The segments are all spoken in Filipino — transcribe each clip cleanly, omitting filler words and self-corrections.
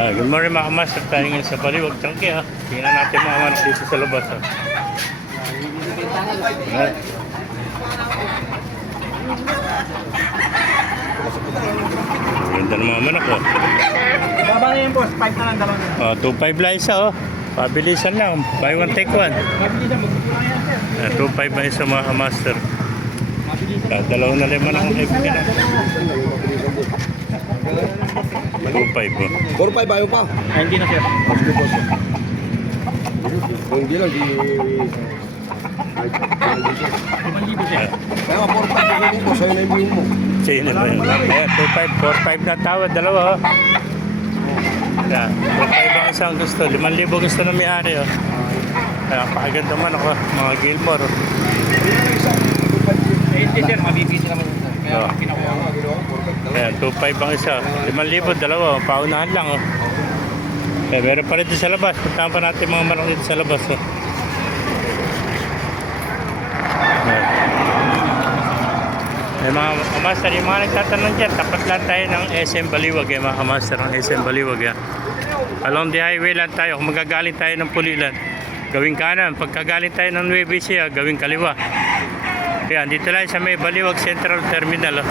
Good morning mga kamaster, tayo ngayon sa Baliwag Tangke ha. Tingnan natin mga manok dito sa labas ha. Ganda ng mga manok oh. Baba na yun boss, 5 na lang dalawa na. 2.5 lang isa oh. Pabilisan lang, buy one take one. Mabilisan, magkukulang yan sir. 2.5 ba isa mga kamaster. Dalawa na rin manok ang kaibigan ha. 2.5 oh. 4-5 ayaw pa. Ay, hindi na sir. Kung hindi lang, di... 5,000 sir. Kaya 4-5 ako dito, sa'yo na yung bilhin mo. Chain na ba yun? Ayan, 2.5, 4.5 na tawad, dalawa oh. Ayan, 2.5 ang isang gusto, 5,000 gusto na may-ari oh. Ayan, pakaganda man ako, mga Gilmore oh. Ay, hindi sir, mabibisi naman yun sir. Kaya Oh. pinakuha ko. Ayan, 2.5 ang isa, 5,000 dalawa, paunahan lang oh. Ayan, meron pa rin dito sa labas, puntahan pa natin mga manok dito sa labas oh. Ayan. May mga kamaster, yung mga nagtatanong dyan, tapat lang tayo ng SM Baliwag eh, mga kamaster ng SM Baliwag yan. Along the highway lang tayo, kung magagaling tayo ng Pulilan, gawing kanan, pagkagaling tayo ng Nueva Ecija, gawing kaliwa. Yan, dito lang sa may Baliwag Central Terminal oh.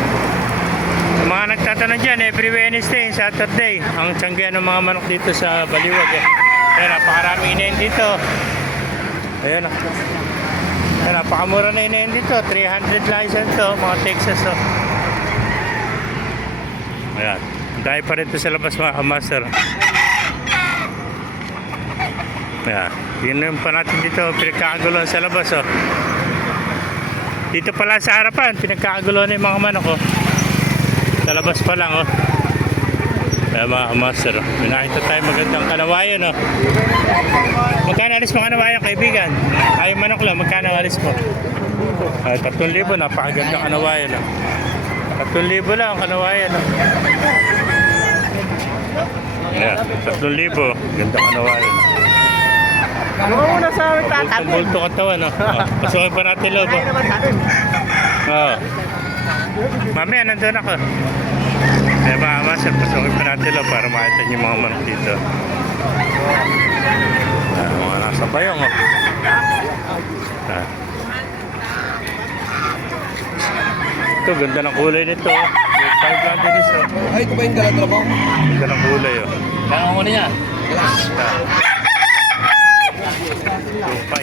Yung mga nagtatanong dyan, every Wednesday, Saturday, ang tiyanggihan ng mga manok dito sa Baliwag eh. Ayan, napakaraming inahin dito. Ayan oh. Ayan, napakamura na inahin dito, 300 license to, mga Texas oh. Ayan, dahil pa rin ito sa labas mga kamaster. Ayan, yun yung pa natin dito, pinagkakaguloan sa labas oh. Dito pala sa harapan, pinagkakaguloan na yung mga manok oh. Sa labas pa lang oh. Ayan mga kamaster oh. May nakita tayo magandang kanawayan oh. Magkano alis mo kanawayan kaibigan? Ay manok lang, magkano alis mo? 3,000, napakagandang kanawayan oh. 3,000 lang ang kanawayan oh. Ayan, 3,000, gandang kanawayan. Ano muna sa tatapin? Bulto katawan oh. Pasukin pa natin loob oh. Oo. Mamaya nandun ako. Eh mga master, pasukin pa natin loob para makita niyo mga manok dito. Mga nasa bayong oh. Ito, ganda ng kulay nito oh. 5 din isa. Ay, ito ba yung dala-dala mo? Ganda ng kulay oh. Kaya ang muna niya. 2.5.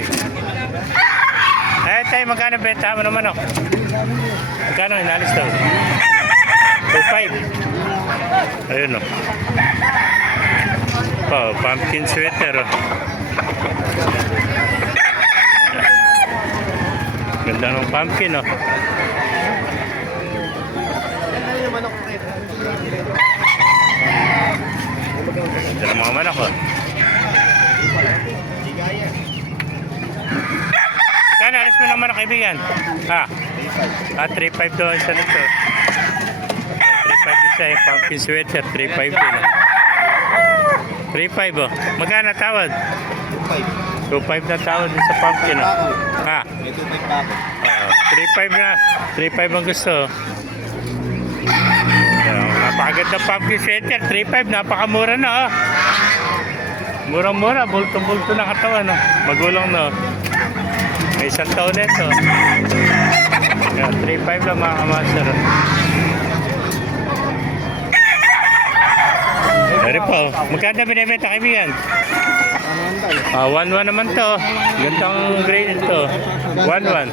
Eh tayo, magkano benta mo naman oh? Magkano inalis daw? 2.5. Ayun oh. Oh, pumpkin sweater oh. Ganda ng pumpkin oh. Ganda ng mga manok oh. Kano, alis mo naman ang kaibigan? 3.5 doon isa nito. 3.5 isa yung pumpkin sweater, 3.5 din. 3.5 oh. Magkano tawad? 2.5 na tawad sa pumpkin oh. May 2.5 pa ako. 3.5 na. 3.5 ang gusto. Napakaganda pumpkin sweater, 3.5, napakamura na oh. Murang-mura, bulto-bulto na katawan oh. Magulang na oh. May isang taon nito. 3.5 lang mga kamaster. Dari pa oh. Magkanda binibenta kaibigan? 1.1 naman to. Gandang grade ito. 1.1.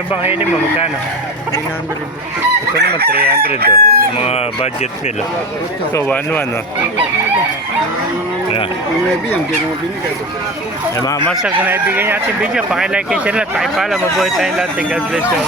Yung bang hili mo, magkano? 300. Ito naman 300 oh. Yung mga budget meal oh. Ito 1.1 oh. Ayan. Yung Levi, ang gano'n binigay. Eh mga master, kung naibigyan niya ating video, pakilike and share lahat, pakipala, mabuhay tayong lahat. God bless you.